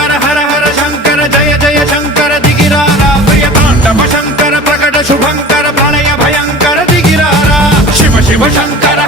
శంకర హర హర శంకర జయ జయ శంకర దిగిరారా ప్రియ తాండవ శంకర ప్రకట శుభంకర ప్రళయ భయంకర దిగిరారా శివ శివ శంకర